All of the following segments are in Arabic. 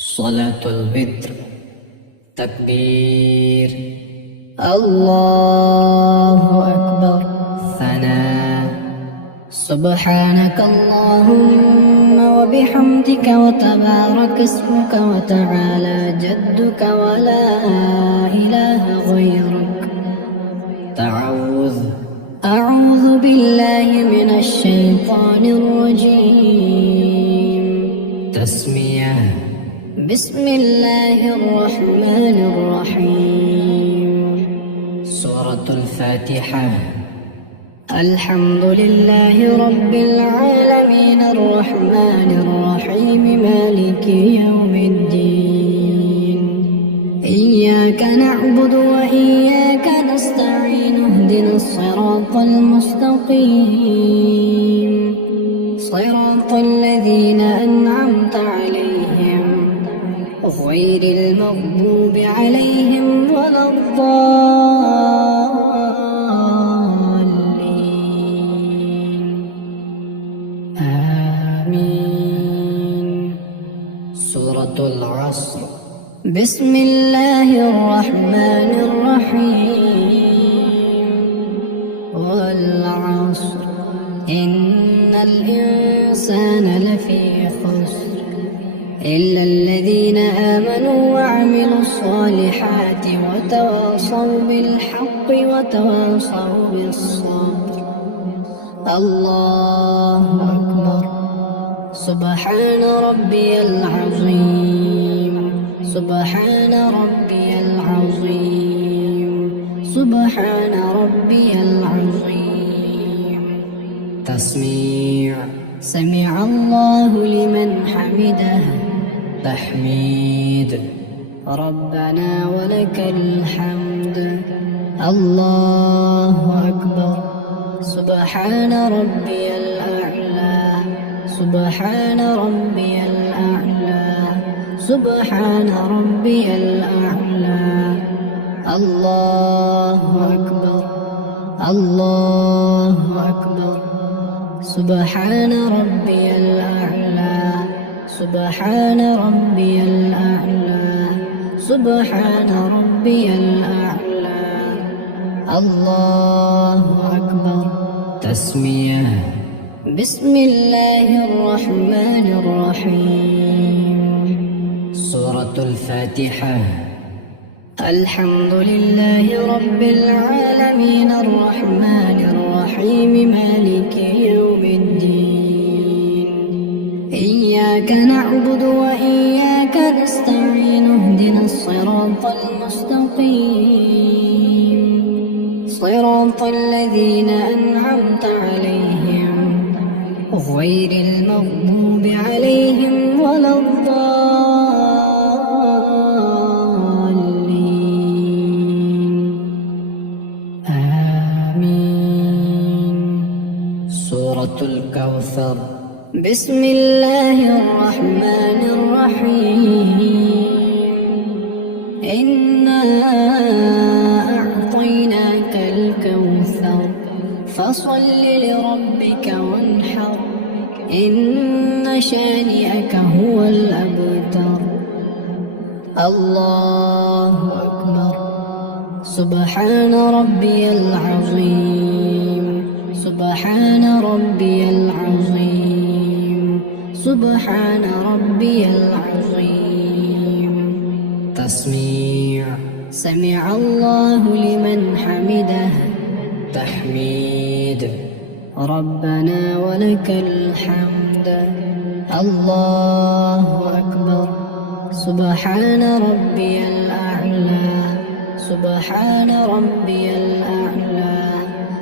صلاة الفطر. تكبير، الله أكبر. ثناء، سبحانك اللهم وبحمدك وتبارك اسمك وتعالى جدك ولا إله غيرك. تعوذ، أعوذ بالله من الشيطان الرجيم. تسمية، بسم الله الرحمن الرحيم. سورة الفاتحة. الحمد لله رب العالمين الرحمن الرحيم مالك يوم الدين. إياك نعبد وإياك نستعين اهدنا الصراط المستقيم صراط الذين أنعمت عليهم غير المغضوب عليهم ولا الضالين. آمين. سورة العصر. بسم الله الرحمن الرحيم. والعصر إن الإنسان لفي خسر إلا الذين آمنوا وعملوا الصالحات وتواصوا بالحق وتواصوا بالصبر. الله أكبر. سبحان ربي العظيم، سبحان ربي العظيم، سبحان ربي العظيم. تسميع، سمع الله لمن حمده. تحميد، ربنا ولك الحمد. الله أكبر. سبحان ربي الأعلى، سبحان ربي الأعلى، سبحان ربي الأعلى. الله أكبر، الله أكبر. سبحان ربي الأعلى، سبحان ربي الأعلى، سبحان ربي الأعلى. الله أكبر. تسمية، بسم الله الرحمن الرحيم. سورة الفاتحة. الحمد لله رب العالمين الرحمن الرحيم مالك يوم الدين. إياك نعبد وإياك نستعين اهدنا الصراط المستقيم صراط الذين أنعمت عليهم غير المغضوب عليهم ولا الضالين. آمين. سورة الكوثر. بسم الله الرحمن الرحيم. إنا أعطيناك الكوثر فصل لربك وانحر إن شانئك هو الأبتر. الله أكبر. سبحان ربي العظيم، سبحان ربي العظيم، سبحان ربي العظيم. تسميع، سمع الله لمن حمده. تحميد، ربنا ولك الحمد. الله أكبر. سبحان ربي الأعلى، سبحان ربي الأعلى،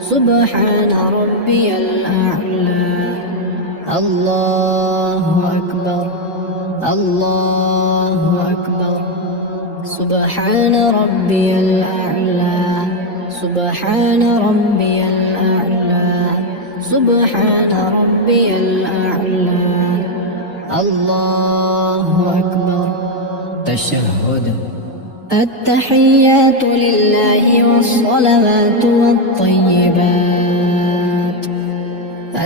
سبحان ربي الأعلى. الله أكبر، الله أكبر. سبحان ربي الأعلى، سبحان ربي الأعلى، سبحان ربي الأعلى. الله أكبر. تشهد. التحيات لله والصلوات والطيبات.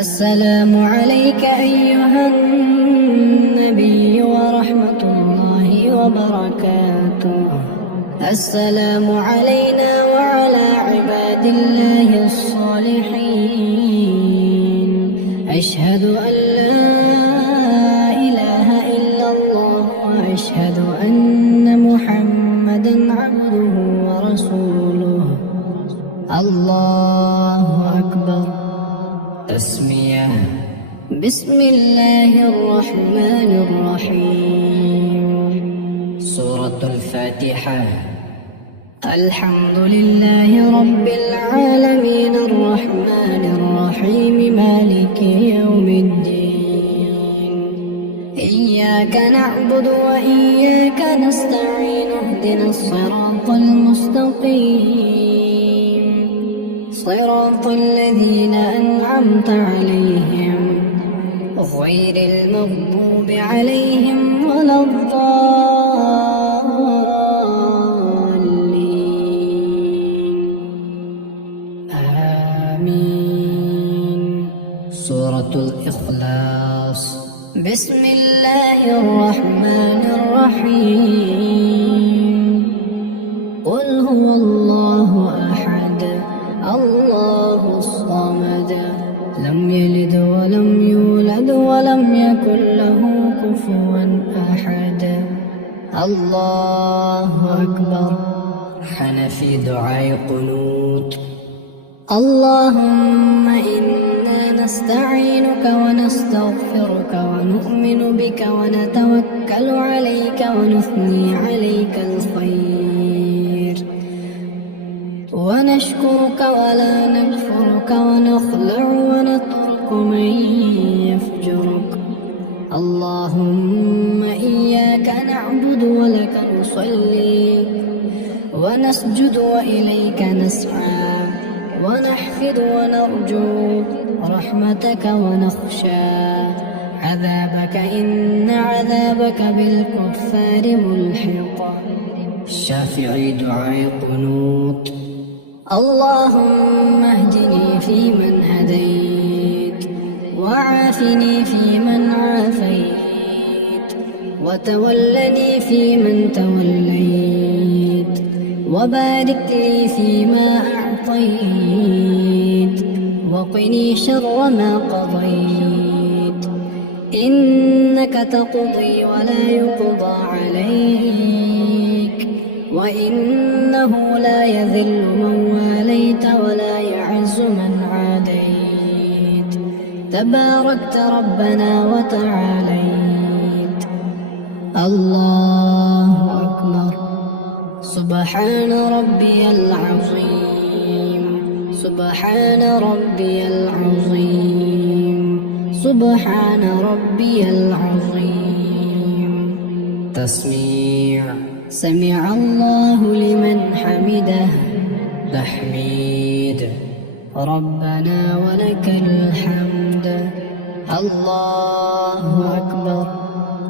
السلام عليك أيها النبي ورحمة الله وبركاته. السلام علينا وعلى عباد الله الصالحين. أشهد أن لا إله إلا الله وأشهد أن محمدا عبده ورسوله. الله أكبر. تسمية. بسم الله الرحمن الرحيم. سورة الفاتحة. الحمد لله رب العالمين الرحمن الرحيم مالك يوم الدين. إياك نعبد وإياك نستعين. اهدنا الصراط المستقيم صراط الذين أنعمت عليهم غير المغضوب عليهم ولا الضالين. آمين. سورة الإخلاص. بسم الله الرحمن الرحيم. قل هو الله أحد الله الصمد لم يلد ولم يولد ولم يكن له كفوا أحد. الله أكبر. حنفي دعاء قنوت. اللهم إنا نستعينك ونستغفرك ونؤمن بك ونتوكل عليك ونثني عليك الخير ونشكرك ولا نكفرك ونخلع ونترك من يفجرك. اللهم إياك نعبد ولك نصلي ونسجد وإليك نسعى ونحفد ونرجو رحمتك ونخشى عذابك إن عذابك بالكفار ملحق. الشافعي دعاء قنوت. اللهم اهدني فيمن هديت وعافني فيمن عافيت وتولني فيمن توليت وبارك لي فيما أعطيت وقني شر ما قضيت. إنك تقضي ولا يقضى عليك وإنه لا يذل من واليت ولا يعز من عاديت. تباركت ربنا وتعاليت. الله أكبر. سبحان ربي العظيم. سبحان ربي العظيم. سبحان ربي العظيم. تسميع. سمع الله لمن حمده. تحميد. ربنا ولك الحمد. الله أكبر.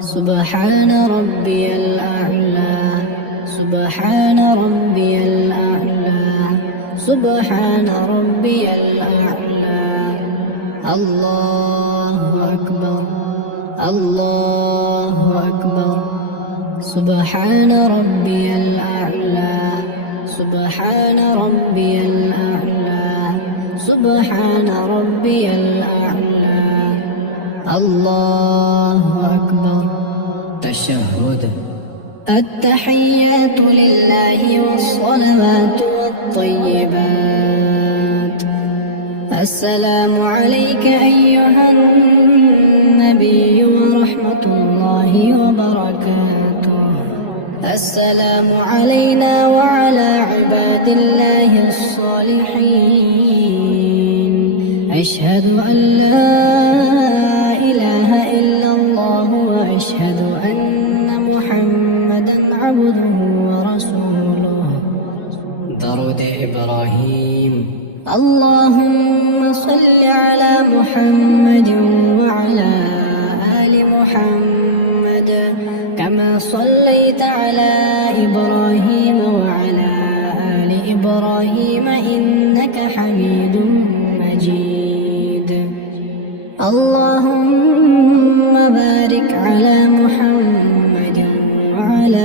سبحان ربي الأعلى. سبحان ربي الأعلى. سبحان ربي الأعلى. الله أكبر. الله أكبر. سبحان ربي الأعلى. سبحان ربي الأعلى. سبحان ربي الأعلى. الله أكبر. تشهد. التحيات لله والصلوات والطيبات. السلام عليك أيها النبي ورحمة الله وبركاته. السلام علينا وعلى عباد الله الصالحين. أشهد أن لا إله إلا الله وأشهد أن محمدا عبده ورسوله. درود إبراهيم. اللهم صل على محمد وعلى آل محمد كما صليت على إبراهيم وعلى آل إبراهيم إنك حميد مجيد. اللهم بارك على محمد وعلى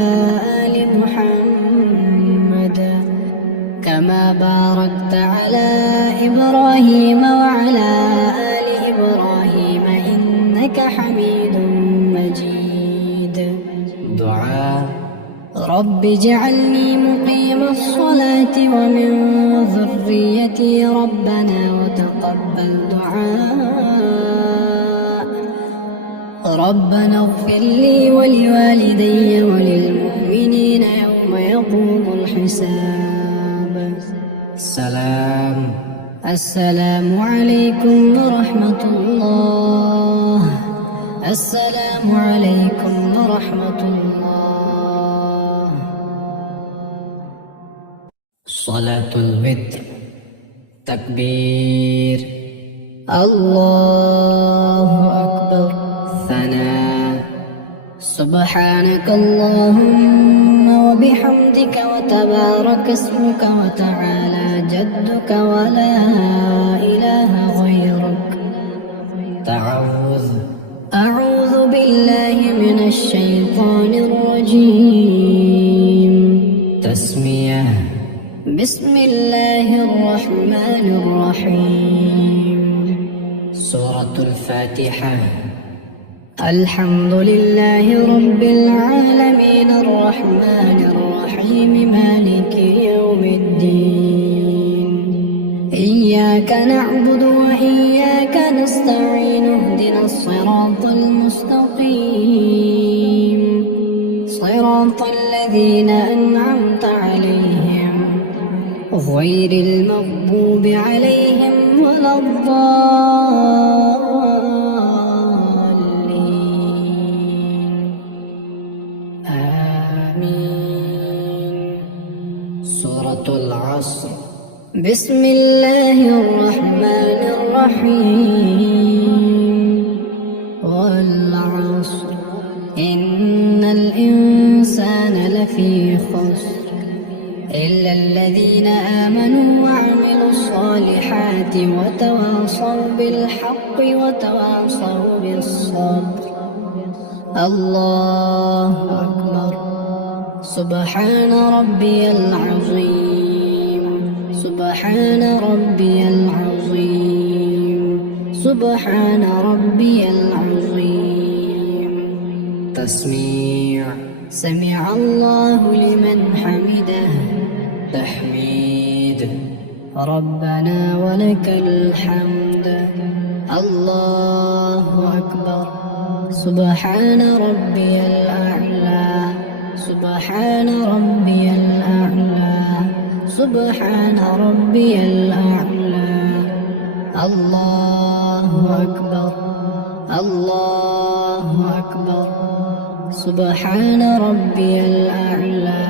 رب اجعلني مقيم الصلاة ومن ذريتي ربنا وتقبل دعاء. ربنا اغفر لي ولوالدي وللمؤمنين يوم يقوم الحساب. السلام عليكم ورحمة الله. السلام عليكم ورحمة الله. صلاة الوتر. تكبير، الله أكبر. ثناء. سبحانك اللهم وبحمدك وتبارك اسمك وتعالى جدك ولا إله غيرك. تعوذ. أعوذ بالله من الشيطان الرجيم. تسمية. بسم الله الرحمن الرحيم. سورة الفاتحة. الحمد لله رب العالمين الرحمن الرحيم مالك يوم الدين. إياك نعبد وإياك نستعين اهدنا الصراط المستقيم صراط الذين أنعمت عليهم غير المغضوب عليهم ولا الضالين. آمين. سورة العصر. بسم الله الرحمن الرحيم. والعصر إن الإنسان لفي خسر إلا الذين آمنوا وعملوا الصالحات وتواصوا بالحق وتواصوا بالصبر. الله أكبر. سبحان ربي العظيم. سبحان ربي العظيم. سبحان ربي العظيم. تسميع. سمع الله لمن حمده. تحميد. ربنا ولك الحمد. الله أكبر. سبحان ربي الأعلى. سبحان ربي الأعلى. سبحان ربي الأعلى. الله أكبر. الله أكبر. سبحان ربي الأعلى.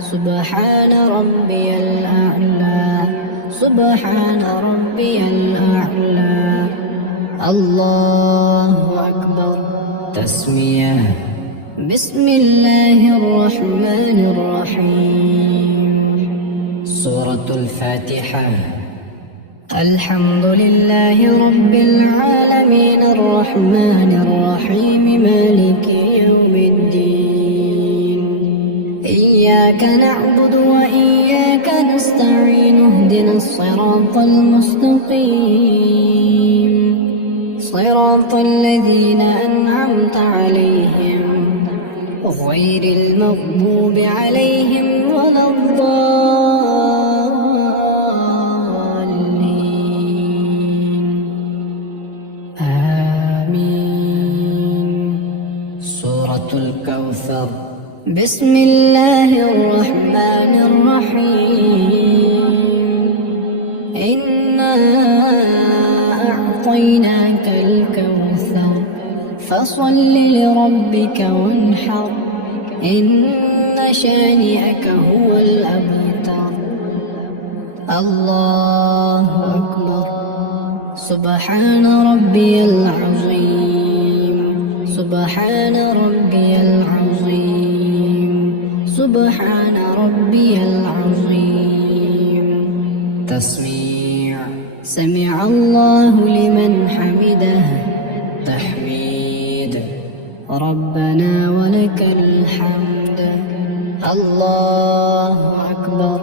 سبحان ربي الأعلى. سبحان ربي الأعلى. الله أكبر. تسمية. بسم الله الرحمن الرحيم. سورة الفاتحة. الحمد لله رب العالمين الرحمن الرحيم مالك يوم الدين. إياك نعبد وإياك نستعين اهدنا الصراط المستقيم صراط الذين أنعمت عليهم غير المغضوب عليهم ولا الضالين. آمين. سورة الكوثر. بسم الله الرحمن الرحيم. إنا أعطيناك الكوثر فصل لربك وانحر إن شانئك هو الأبتر. الله أكبر. سبحان ربي العظيم. سبحان ربي العظيم. سبحان ربي العظيم. تسميع. سمع الله لمن حمده. تحميد. ربنا ولك الحمد. الله أكبر.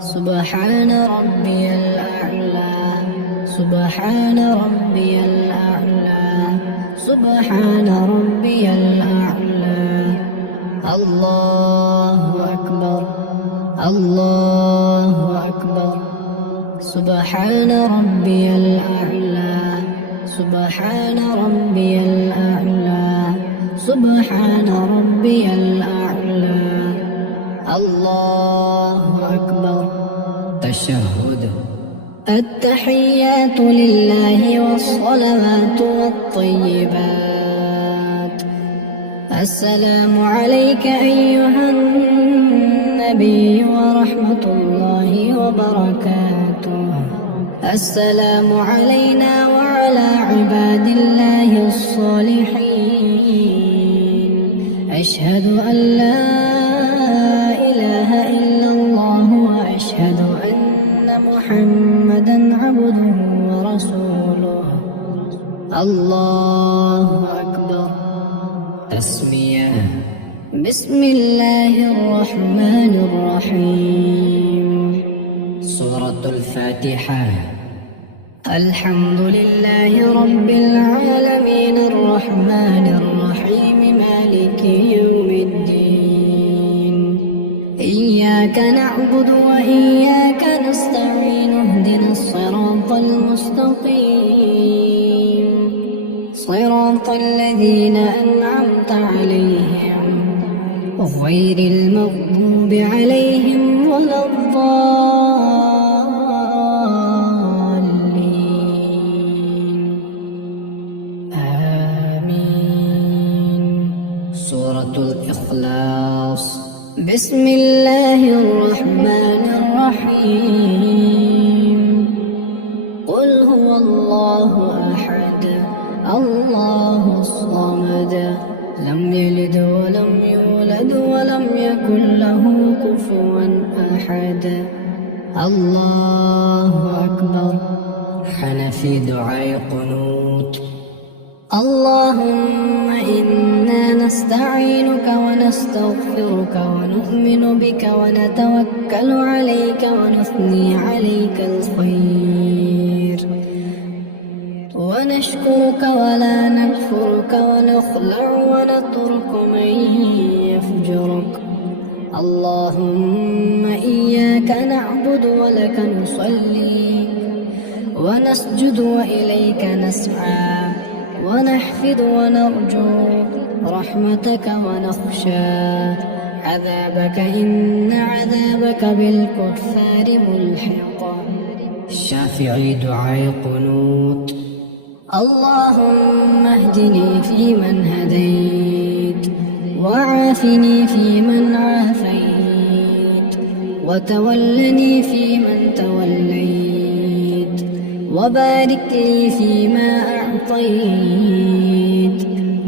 سبحان ربي الأعلى. سبحان ربي الأعلى. سبحان ربي الأعلى. الله الله أكبر. سبحان ربي الأعلى. سبحان ربي الأعلى. سبحان ربي الأعلى. الله أكبر. تشهد. التحيات لله والصلوات والطيبات. السلام عليك أيها النبي ورحمة الله وبركاته. السلام علينا وعلى عباد الله الصالحين. أشهد أن لا إله إلا الله وأشهد أن محمدا عبده ورسوله. الله أكبر. تسمية. بسم الله الرحمن الرحيم. سورة الفاتحة. الحمد لله رب العالمين الرحمن الرحيم مالك يوم الدين. إياك نعبد وإياك نستعين اهدنا الصراط المستقيم صراط الذين أنعمت عليهم غير المغضوب عليهم ولا الضالين. آمين. سورة الإخلاص. بسم الله الرحمن الرحيم. قل هو الله أحد الله الصمد لم يلد ولم يولد ولم يكن له كفوا أحد. الله أكبر. حنفي دعاء قنوت. اللهم إنا نستعينك ونستغفرك ونؤمن بك ونتوكل عليك ونثني عليك الخير ونشكرك ولا نكفرك ونخلع ونترك من يفجرك. اللهم إياك نعبد ولك نصلي ونسجد وإليك نسعى ونحفد ونرجو رحمتك ونخشى عذابك إن عذابك بالكفار ملحق. شافعي دعاء قنوت. اللهم اهدني فيمن هديت وعافني فيمن عافيت وتولني فيمن توليت وبارك لي فيما أعطيت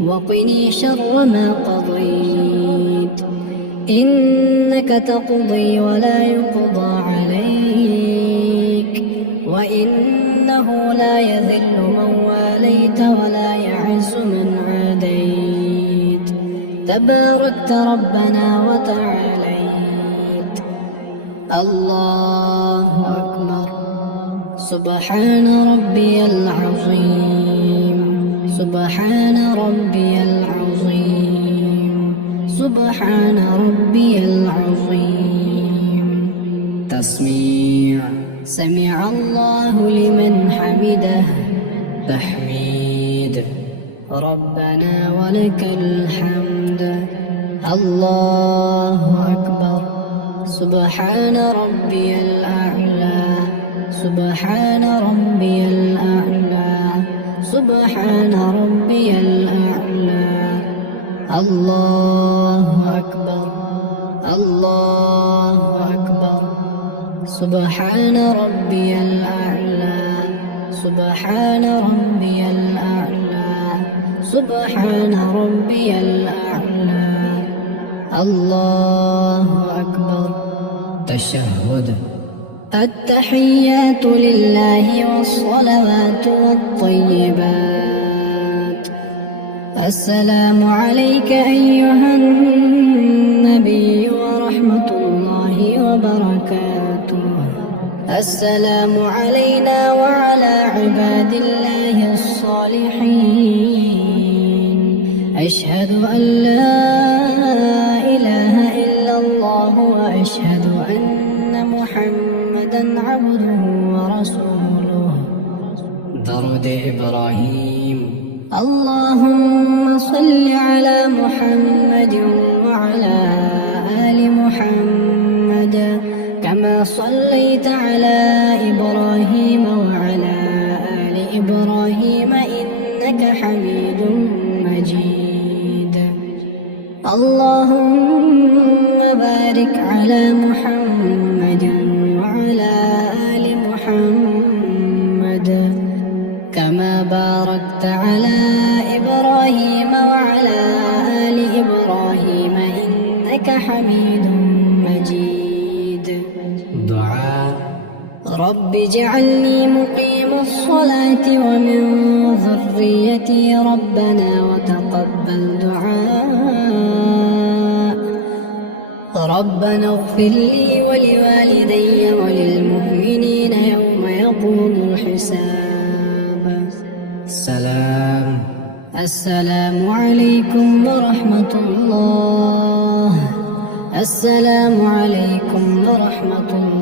وقني شر ما قضيت. إنك تقضي ولا يقضى عليك وإنه لا يذل من واليت ولا يعز من عاديت. تباركت ربنا وتعاليت. الله أكبر. سبحان ربي العظيم. سبحان ربي العظيم. سبحان ربي العظيم. تسميع. سمع الله لمن حمده. تحميد. ربنا ولك الحمد. الله أكبر. سبحان ربي الأعلى. سبحان ربي الأعلى. سبحان ربي الأعلى. الله أكبر. الله أكبر. سبحان ربي الأعلى. سبحان ربي الأعلى. سبحان ربي الأعلى. الله أكبر. تشهد. التحيات لله والصلوات والطيبات. السلام عليك أيها النبي ورحمة الله وبركاته. السلام علينا وعلى عباد الله الصالحين. أشهد أن لا إله إلا الله وأشهد أن مسجد إبراهيم. اللهم صل على محمد وعلى آل محمد كما صليت على إبراهيم وعلى آل إبراهيم إنك حميد مجيد. اللهم بارك على محمد وعلى آل محمد كما باركت على إبراهيم وعلى آل إبراهيم إنك حميد مجيد. دعاء. رب اجعلني مقيم الصلاة ومن ذريتي ربنا وتقبل دعاء. ربنا اغفر لي ولوالدي وللمؤمنين يوم يقوم الحساب. سلام. السلام عليكم ورحمة الله. السلام عليكم ورحمة الله.